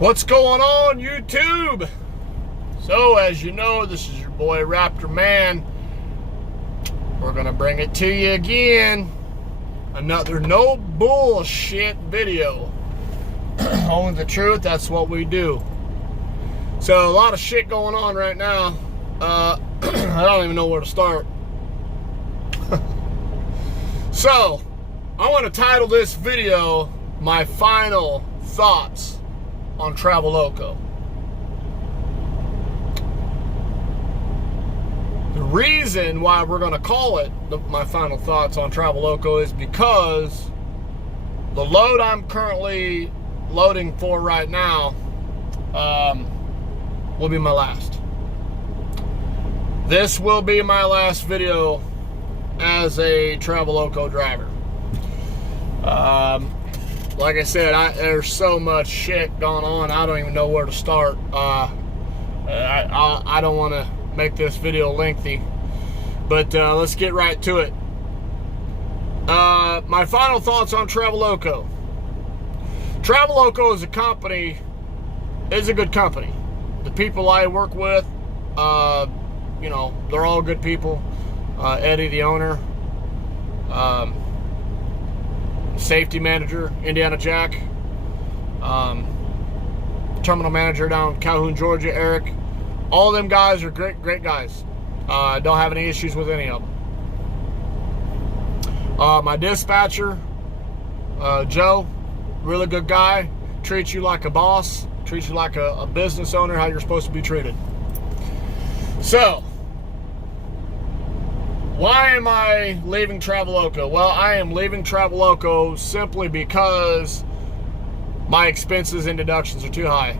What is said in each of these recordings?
What's going on, YouTube? So, as you know, this is your boy Raptor Man. We're gonna bring it to you again. Another no bullshit video. Only the truth, that's what we do. So, a lot of shit going on right now. I don't even know where to start. So, I want to title this video, My Final Thoughts on Traveloko. The reason why we're going to call it My Final Thoughts on Traveloko is because the load I'm currently loading for right now will be my last. This will be my last video as a Traveloko driver. Like I said, there's so much shit going on, I don't even know where to start. I don't want to make this video lengthy, but let's get right to it. My final thoughts on Traveloko. Traveloko as a company is a good company. The people I work with, you know, they're all good people. Eddie, the owner, safety manager, Indiana Jack, terminal manager down in Calhoun, Georgia, Eric. All of them guys are great guys. Don't have any issues with any of them. My dispatcher, Joe, really good guy. Treats you like a boss. Treats you like a business owner, how you're supposed to be treated. So, why am I leaving Traveloko? Well, I am leaving Traveloko simply because my expenses and deductions are too high.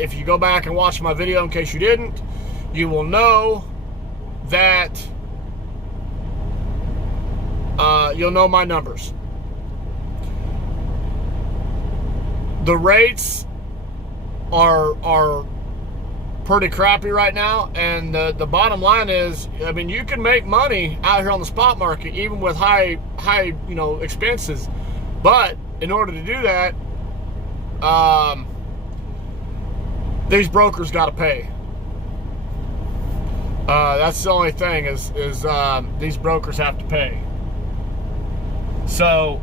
If you go back and watch my video, in case you didn't, you will know that you'll know my numbers. The rates are pretty crappy right now, and the bottom line is, I mean, you can make money out here on the spot market even with high you know, expenses, but in order to do that, these brokers got to pay. That's the only thing is these brokers have to pay. So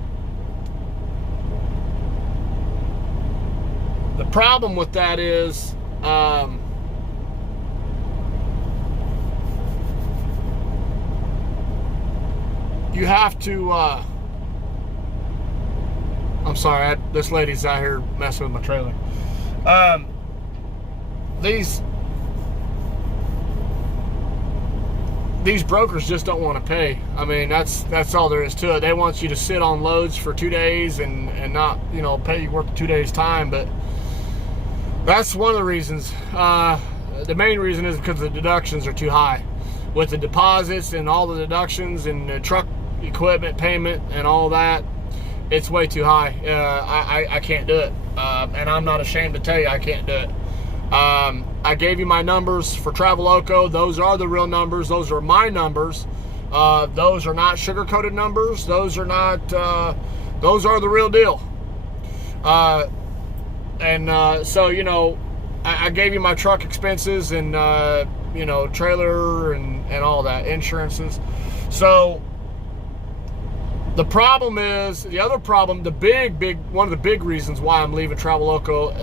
the problem with that is you have to, I'm sorry, this lady's out here messing with my trailer. These brokers just don't want to pay. I mean, that's all there is to it. They want you to sit on loads for 2 days and not, you know, pay you worth 2 days' time. But that's one of the reasons. The main reason is because the deductions are too high. With the deposits and all the deductions and the truck equipment payment and all that, it's way too high. I can't do it, and I'm not ashamed to tell you I can't do it. I gave you my numbers for Traveloko. Those are the real numbers. Those are my numbers. Those are not sugar-coated numbers. Those are not. Those are the real deal. So, you know, I gave you my truck expenses and you know, trailer and all that, insurances. So the problem is, the other problem, the big one of the big reasons why I'm leaving Traveloko,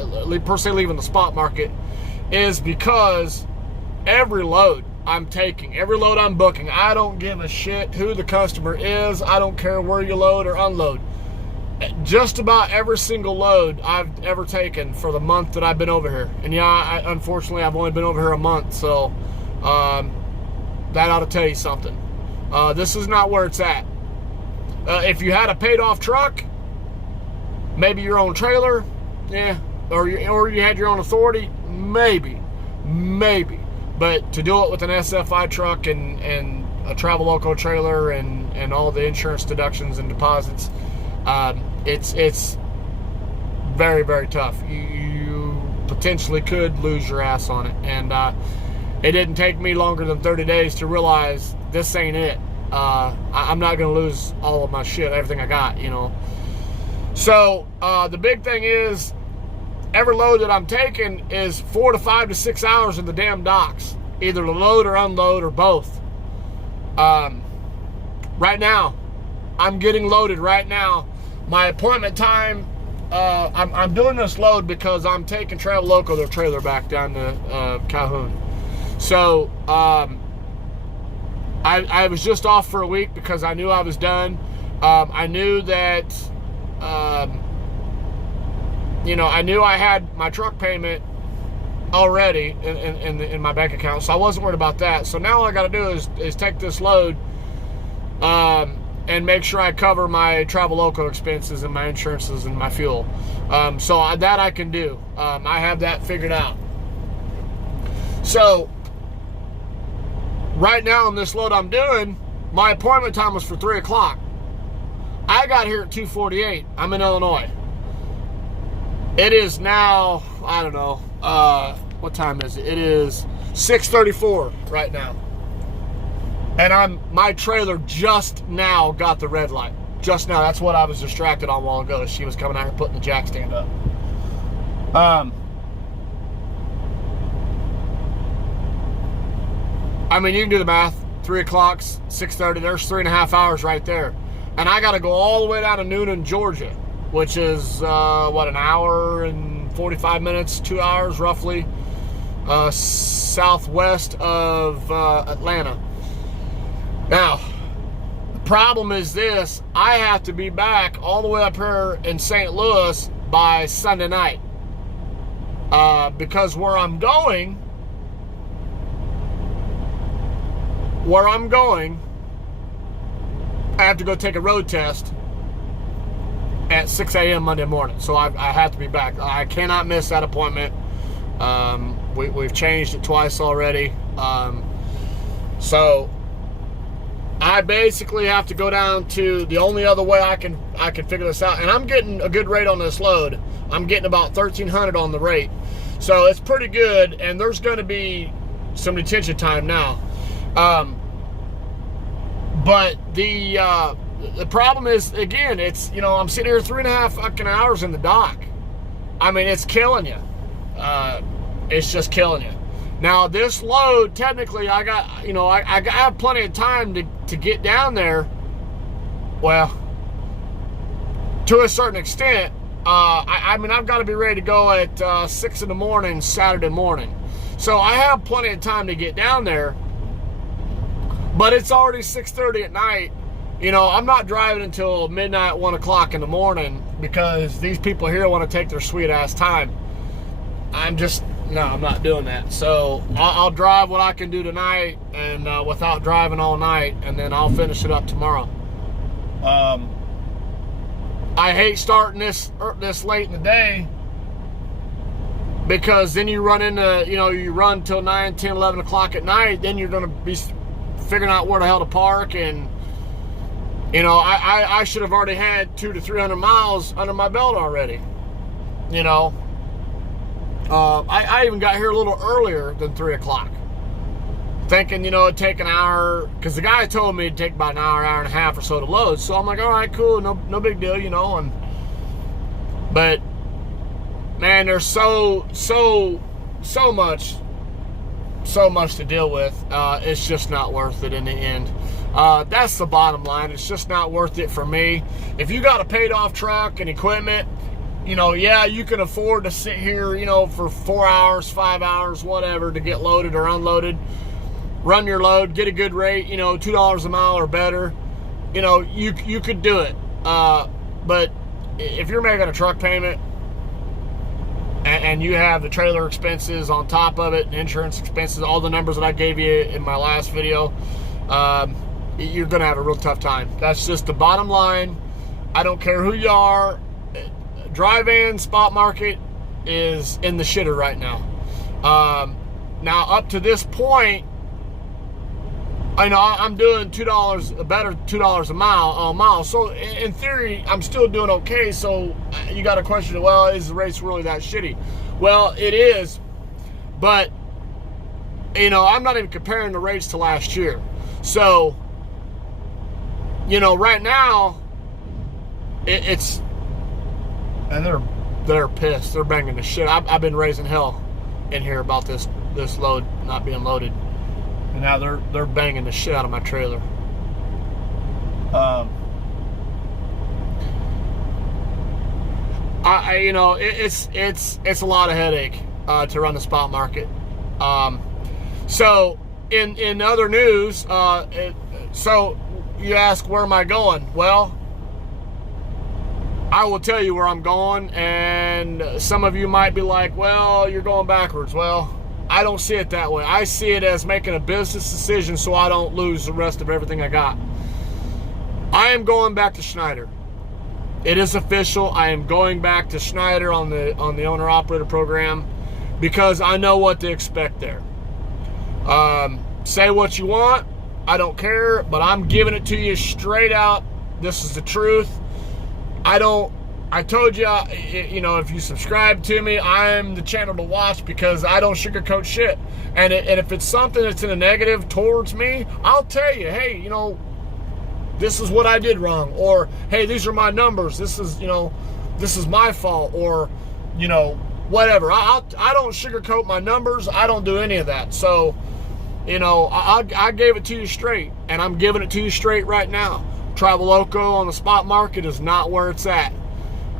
per se leaving the spot market, is because every load I'm taking, every load I'm booking, I don't give a shit who the customer is. I don't care where you load or unload. Just about every single load I've ever taken for the month that I've been over here. And yeah, unfortunately, I've only been over here a month, so that ought to tell you something. This is not where it's at. If you had a paid-off truck, maybe your own trailer, yeah, or you had your own authority, maybe. But to do it with an SFI truck and a Traveloko trailer and all the insurance deductions and deposits, it's very, very tough. You potentially could lose your ass on it, and it didn't take me longer than 30 days to realize this ain't it. I'm not going to lose all of my shit, everything I got, you know. So, the big thing is, every load that I'm taking is 4 to 5 to 6 hours in the damn docks, either to load or unload or both. Right now, I'm getting loaded right now. My appointment time, I'm doing this load because I'm taking Traveloko, their trailer, back down to Calhoun. So I was just off for a week because I knew I was done. I knew that, I knew I had my truck payment already in my bank account, so I wasn't worried about that. So now all I got to do is take this load and make sure I cover my Traveloko expenses and my insurances and my fuel. So that I can do. I have that figured out. So right now on this load I'm doing, my appointment time was for 3 o'clock. I got here at 2:48. I'm in Illinois. It is now, I don't know, what time is it? It is 6:34 right now. And my trailer just now got the red light. Just now. That's what I was distracted on a while ago. She was coming out here putting the jack stand up. I mean, you can do the math. 3 o'clock, 6:30, there's 3.5 hours right there. And I got to go all the way down to Noonan, Georgia, which is, an hour and 45 minutes, 2 hours roughly, southwest of Atlanta. Now, the problem is this: I have to be back all the way up here in St. Louis by Sunday night. Because where I'm going, I have to go take a road test at 6 a.m. Monday morning. So I have to be back. I cannot miss that appointment. We've changed it twice already. So I basically have to go down to the only other way I can figure this out. And I'm getting a good rate on this load. I'm getting about $1,300 on the rate. So it's pretty good. And there's going to be some detention time now. But the problem is, again, it's, I'm sitting here 3.5 fucking hours in the dock. I mean, it's killing you. It's just killing you. Now, this load, technically, I got, I have plenty of time to get down there. Well, to a certain extent. I mean, I've got to be ready to go at 6 in the morning, Saturday morning. So I have plenty of time to get down there. But it's already 6:30 at night. I'm not driving until midnight, 1 o'clock in the morning because these people here want to take their sweet ass time. I'm not doing that. So I'll drive what I can do tonight and without driving all night, and then I'll finish it up tomorrow. I hate starting this late in the day because then you run into, you run till 9, 10, 11 o'clock at night, then you're going to be figuring out where the hell to park, and I should have already had 200 to 300 miles under my belt already. I even got here a little earlier than 3 o'clock, thinking it'd take an hour, because the guy told me it'd take about an hour and a half or so to load. So I'm like, all right, cool, no big deal, but man, there's so much to deal with. It's just not worth it in the end. That's the bottom line. It's just not worth it for me. If you got a paid off truck and equipment, yeah, you can afford to sit here, for 4 hours, 5 hours, whatever, to get loaded or unloaded, run your load, get a good rate, $2 a mile or better, you could do it. But if you're making a truck payment and you have the trailer expenses on top of it, insurance expenses, all the numbers that I gave you in my last video, you're going to have a real tough time. That's just the bottom line. I don't care who you are. Dry-van spot market is in the shitter right now. Now, up to this point, I know I'm doing $2, a better $2 a mile. So in theory, I'm still doing okay. So you got to question, well, is the race really that shitty? Well, it is, but I'm not even comparing the rates to last year. So, right now, it's, and they're they're pissed. They're banging the shit. I've been raising hell in here about this load not being loaded, and now they're banging the shit out of my trailer. You know, it's a lot of headache to run the spot market. So in other news, so you ask, where am I going? Well, I will tell you where I'm going, and some of you might be like, well, you're going backwards. Well, I don't see it that way. I see it as making a business decision so I don't lose the rest of everything I got. I am going back to Schneider. It is official. I am going back to Schneider on the owner-operator program because I know what to expect there. Say what you want. I don't care, but I'm giving it to you straight out. This is the truth. I told you, you know, if you subscribe to me, I'm the channel to watch because I don't sugarcoat shit. And if it's something that's in a negative towards me, I'll tell you, hey, you know, this is what I did wrong. Or, hey, these are my numbers. This is, you know, this is my fault. Or, you know, whatever. I don't sugarcoat my numbers. I don't do any of that. So, you know, I gave it to you straight. And I'm giving it to you straight right now. Traveloko on the spot market is not where it's at.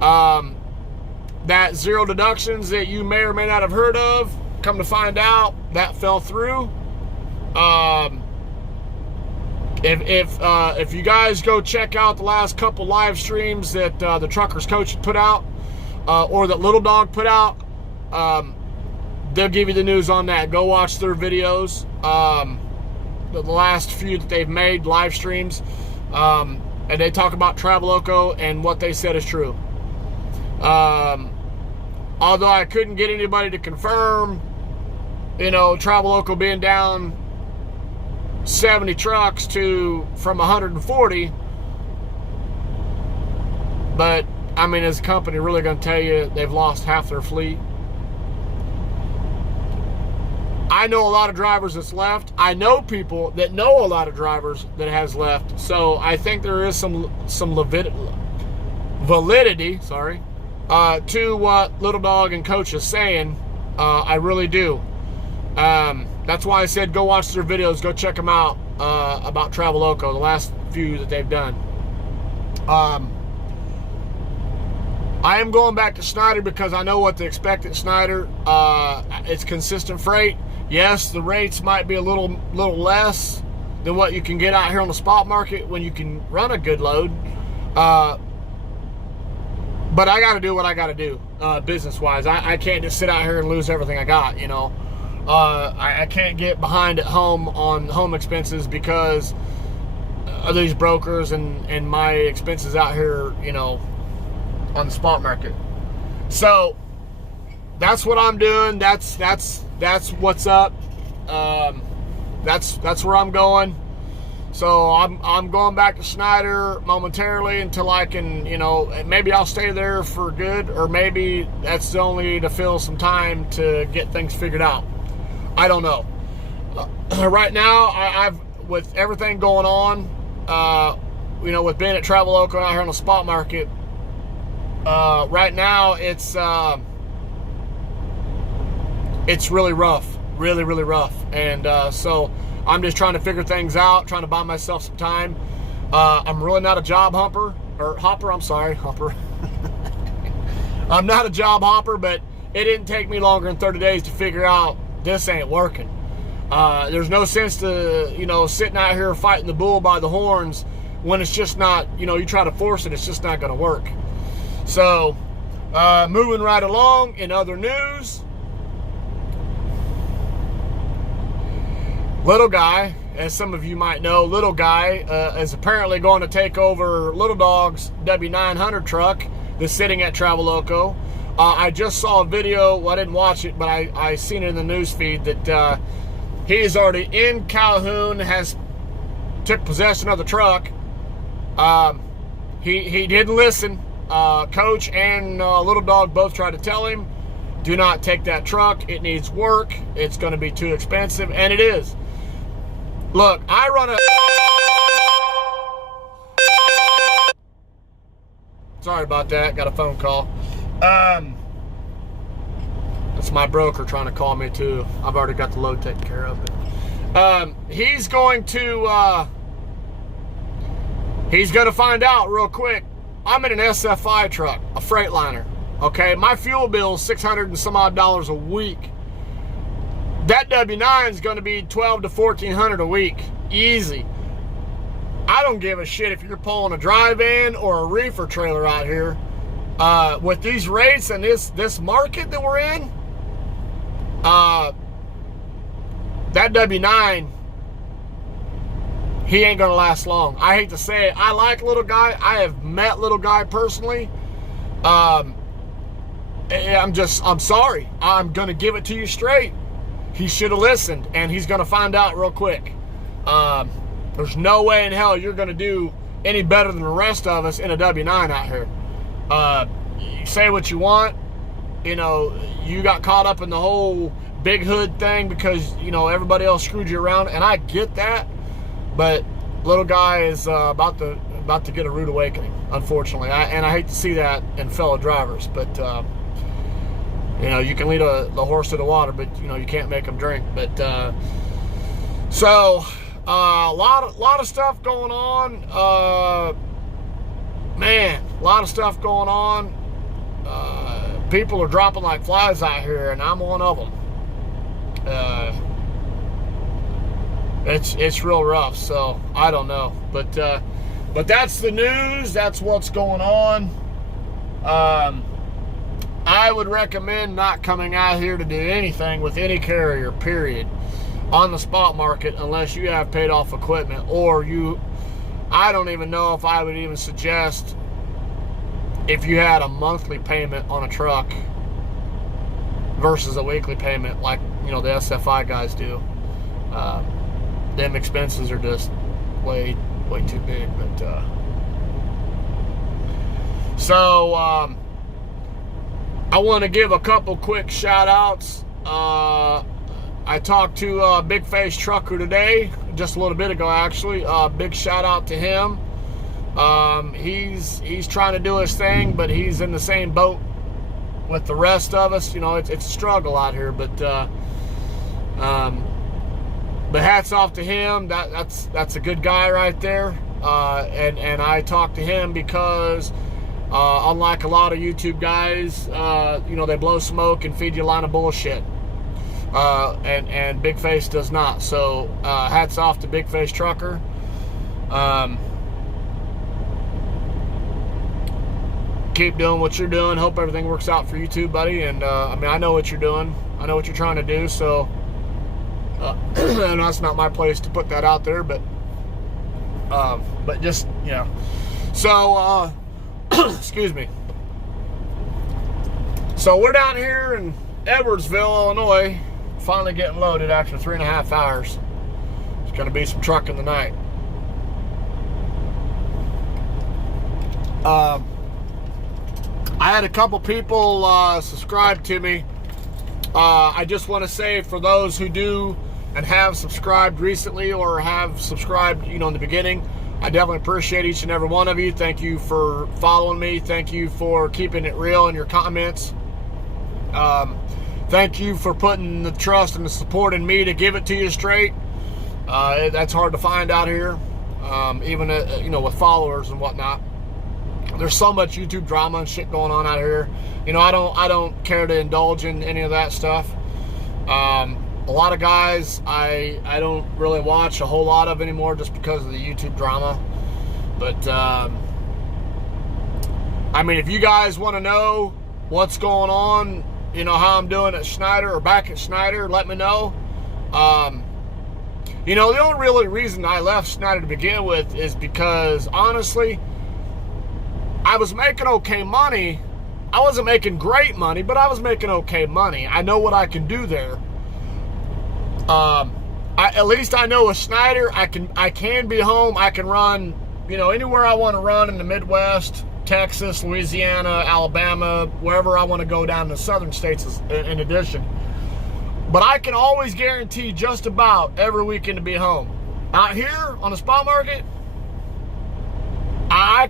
That zero deductions that you may or may not have heard of, come to find out, that fell through. If you guys go check out the last couple live streams that the Truckers Coach put out, or that Little Dog put out, they'll give you the news on that. Go watch their videos. The last few that they've made, live streams, and they talk about Traveloko, and what they said is true. Although I couldn't get anybody to confirm, you know, Traveloko being down 70 trucks from 140, but I mean, is the company really going to tell you they've lost half their fleet? I know a lot of drivers that's left. I know people that know a lot of drivers that has left. So I think there is some validity, to what Little Dog and Coach is saying. I really do. That's why I said go watch their videos. Go check them out about Traveloko, the last few that they've done. I am going back to Schneider because I know what to expect at Schneider. It's consistent freight. Yes, the rates might be a little less than what you can get out here on the spot market when you can run a good load. But I got to do what I got to do business-wise. I can't just sit out here and lose everything I got, you know. I can't get behind at home on home expenses because of these brokers and my expenses out here, you know, on the spot market. So that's what I'm doing. That's what's up. That's where I'm going. So I'm going back to Schneider momentarily until I can, you know, maybe I'll stay there for good, or maybe that's only to fill some time to get things figured out. I don't know. Right now, I've with everything going on, you know, with being at Traveloko out here on the spot market, right now it's really rough, really rough, and so I'm just trying to figure things out, trying to buy myself some time. I'm really not a job hopper. I'm not a job hopper, but it didn't take me longer than 30 days to figure out this ain't working. There's no sense to, you know, sitting out here fighting the bull by the horns when it's just not, you know, you try to force it, it's just not going to work. So, moving right along, in other news, Little Guy, as some of you might know, Little Guy is apparently going to take over Little Dog's W900 truck that's sitting at Traveloko. I just saw a video, well, I didn't watch it, but I seen it in the news feed that he's already in Calhoun, has took possession of the truck. He didn't listen. Coach and Little Dog both tried to tell him, do not take that truck. It needs work. It's going to be too expensive, and it is. Look, I run a... Sorry about that. Got a phone call. That's my broker trying to call me too. I've already got the load taken care of. He's going to find out real quick. I'm in an SFI truck, a Freightliner. Okay, my fuel bill is $600 and some odd a week. That W9 is going to be $1,200 to $1,400 a week, easy. I don't give a shit if you're pulling a dry van or a reefer trailer out here. With these rates and this market that we're in, that W9, he ain't gonna last long. I hate to say it. I like Little Guy. I have met Little Guy personally. I'm sorry. I'm gonna give it to you straight. He should have listened, and he's gonna find out real quick. There's no way in hell you're gonna do any better than the rest of us in a W9 out here. You say what you want. You know, you got caught up in the whole big hood thing because, you know, everybody else screwed you around, and I get that. But Little Guy is about to get a rude awakening, unfortunately. And I hate to see that in fellow drivers. But, you know, you can lead the horse to the water, but, you know, you can't make him drink. But, so, a lot of stuff going on. Man, a lot of stuff going on. People are dropping like flies out here, and I'm one of them. It's real rough, so I don't know, but that's the news. That's what's going on. I would recommend not coming out here to do anything with any carrier, period, on the spot market, unless you have paid off equipment, or I don't even know if I would even suggest if you had a monthly payment on a truck versus a weekly payment like, you know, the SFI guys do. Them expenses are just way too big. But so I want to give a couple quick shout outs. I talked to Big Face Trucker today, just a little bit ago actually. Big shout out to him. He's trying to do his thing, but he's in the same boat with the rest of us. You know, it's a struggle out here, but hats off to him. That's a good guy right there. And I talked to him because unlike a lot of YouTube guys, you know, they blow smoke and feed you a line of bullshit. And Big Face does not. So hats off to Big Face Trucker. Keep doing what you're doing. Hope everything works out for you too, buddy. And I mean, I know what you're doing. I know what you're trying to do. So, and that's not my place to put that out there, but just, you know. So, excuse me. So we're down here in Edwardsville, Illinois, finally getting loaded after 3.5 hours. It's going to be some trucking tonight. I had a couple people subscribe to me. I just want to say, for those who do and have subscribed recently or have subscribed, you know, in the beginning, I definitely appreciate each and every one of you. Thank you for following me. Thank you for keeping it real in your comments. Thank you for putting the trust and the support in me to give it to you straight. That's hard to find out here, even you know, with followers and whatnot. There's so much YouTube drama and shit going on out here. You know, I don't care to indulge in any of that stuff. A lot of guys I don't really watch a whole lot of anymore just because of the YouTube drama. But I mean, if you guys want to know what's going on, you know, how I'm doing at Schneider or back at Schneider, let me know. You know, the only really reason I left Schneider to begin with is because, honestly, I was making okay money. I wasn't making great money, but I was making okay money. I know what I can do there. At least I know with Schneider, I can be home. I can run, you know, anywhere I want to run in the Midwest, Texas, Louisiana, Alabama, wherever I want to go down to the southern states in addition. But I can always guarantee just about every weekend to be home. Out here on the spot market, I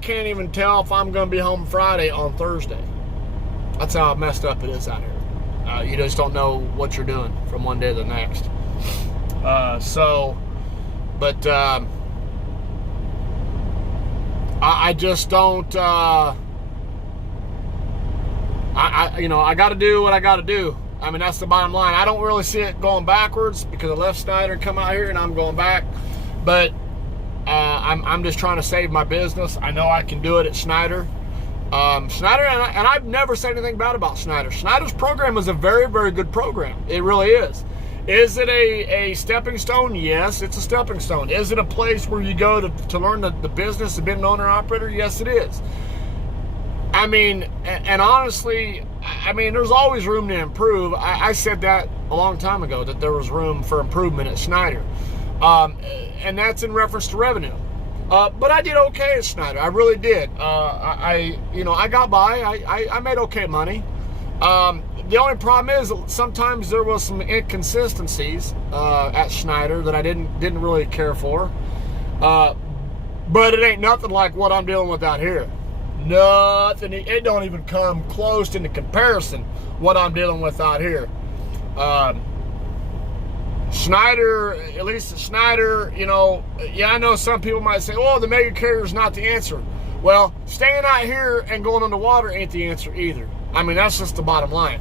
can't even tell if I'm going to be home Friday on Thursday. That's how messed up it is out here. You just don't know what you're doing from one day to the next. I just don't. I got to do what I got to do. I mean, that's the bottom line. I don't really see it going backwards because I left Snyder and come out here, and I'm going back. But I'm just trying to save my business. I know I can do it at Snyder. Snyder, and I've never said anything bad about Snyder. Snyder's program is a very, very good program. It really is. Is it a stepping stone? Yes, it's a stepping stone. Is it a place where you go to learn the business of being an owner-operator? Yes, it is. I mean, and honestly, I mean, there's always room to improve. I said that a long time ago, that there was room for improvement at Snyder. And that's in reference to revenue. But I did okay at Snyder. I really did. I got by. I made okay money. The only problem is sometimes there was some inconsistencies at Snyder that I didn't really care for. But it ain't nothing like what I'm dealing with out here. Nothing. It don't even come close into comparison what I'm dealing with out here. Snyder, at least at Snyder, yeah, I know some people might say, oh, the mega carrier is not the answer. Well, staying out here and going underwater ain't the answer either. I mean, that's just the bottom line.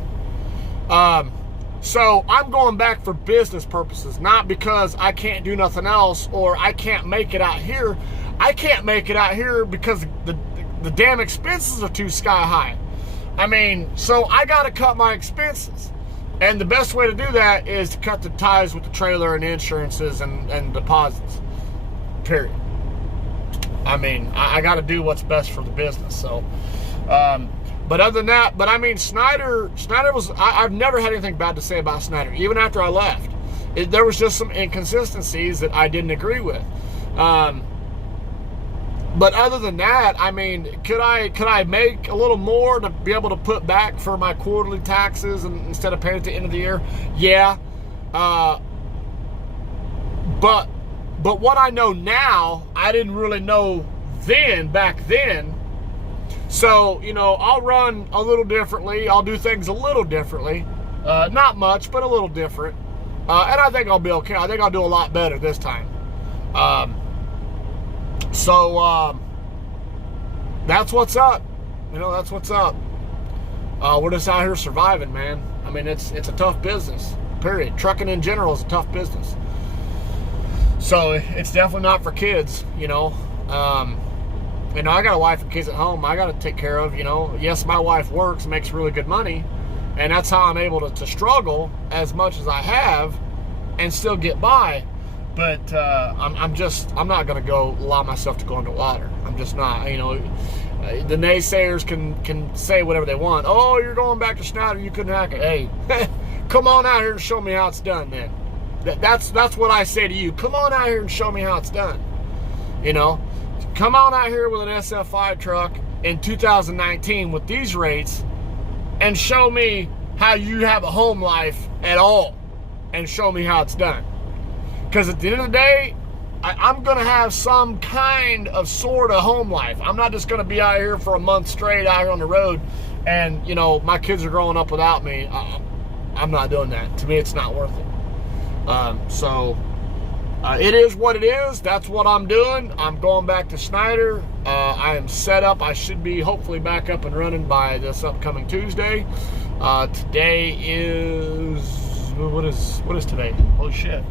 So I'm going back for business purposes, not because I can't do nothing else or I can't make it out here. I can't make it out here because the damn expenses are too sky high. I mean, so I got to cut my expenses. And the best way to do that is to cut the ties with the trailer and insurances and deposits. Period. I mean, I got to do what's best for the business. So, but other than that, but I mean, Snyder was, I've never had anything bad to say about Snyder, even after I left. There was just some inconsistencies that I didn't agree with. But other than that, I mean, could I make a little more to be able to put back for my quarterly taxes and instead of paying at the end of the year? Yeah. But what I know now, I didn't really know back then. So, I'll run a little differently. I'll do things a little differently. Not much, but a little different. And I think I'll be okay. I think I'll do a lot better this time. So that's what's up. That's what's up. We're just out here surviving, man. I mean, it's a tough business, period. Trucking in general is a tough business. So it's definitely not for kids, I got a wife and kids at home I got to take care of, Yes, my wife works, makes really good money, and that's how I'm able to struggle as much as I have and still get by. But I'm not going to allow myself to go underwater. I'm just not. The naysayers can say whatever they want. Oh, you're going back to Snyder. You couldn't hack it. Hey, come on out here and show me how it's done. Then that's what I say to you. Come on out here and show me how it's done. Come on out here with an SF5 truck in 2019 with these rates, and show me how you have a home life at all, and show me how it's done. Because at the end of the day, I'm going to have some kind of sort of home life. I'm not just going to be out here for a month straight out here on the road and, my kids are growing up without me. I'm not doing that. To me, it's not worth it. It is what it is. That's what I'm doing. I'm going back to Snyder. I am set up. I should be hopefully back up and running by this upcoming Tuesday. Today is... What is today? Holy shit.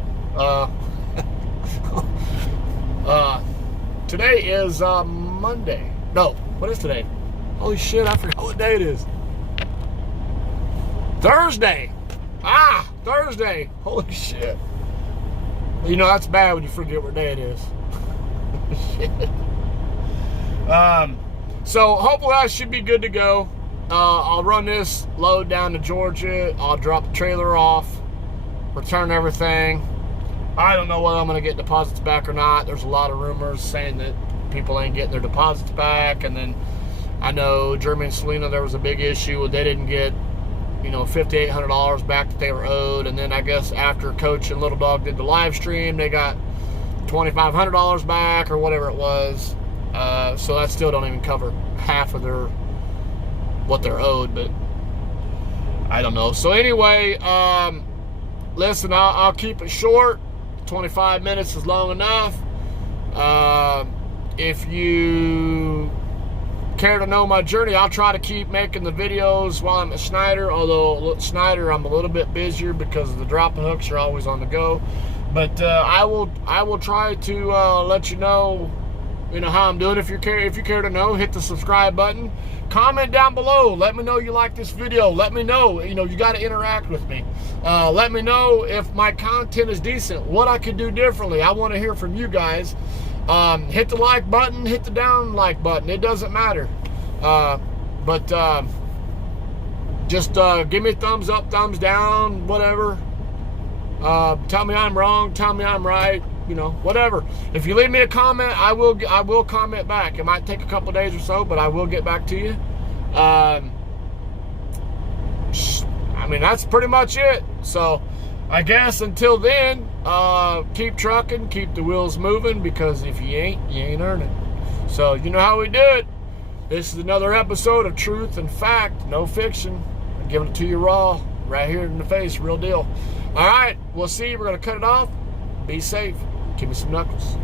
Today is Monday. No, what is today? Holy shit, I forgot what day it is. Thursday. Thursday. Holy shit. That's bad when you forget what day it is. Shit. So hopefully I should be good to go. I'll run this load down to Georgia. I'll drop the trailer off, return everything. I don't know whether I'm going to get deposits back or not. There's a lot of rumors saying that people ain't getting their deposits back. And then I know Jeremy and Selena, there was a big issue. They didn't get, $5,800 back that they were owed. And then I guess after Coach and Little Dog did the live stream, they got $2,500 back or whatever it was. So that still don't even cover half of what they're owed. But I don't know. So anyway, listen, I'll keep it short. 25 minutes is long enough. If you care to know my journey, I'll try to keep making the videos while I'm at Snyder, although Snyder I'm a little bit busier because the dropping hooks are always on the go. But I will try to let you know how I'm doing. If you care to know, hit the subscribe button. Comment down below. Let me know you like this video. Let me know, you got to interact with me. Let me know if my content is decent, what I could do differently. I want to hear from you guys. Hit the like button, hit the down like button. It doesn't matter. Just give me a thumbs up, thumbs down, whatever. Tell me I'm wrong, tell me I'm right, whatever. If you leave me a comment, I will comment back. It might take a couple days or so, but I will get back to you. That's pretty much it. So I guess until then, keep trucking, keep the wheels moving, because if you ain't earning. So you know how we do it. This is another episode of Truth and Fact, no fiction. I'm giving it to you raw, right here in the face, real deal. All right, we'll see. We're going to cut it off. Be safe. Give me some knuckles.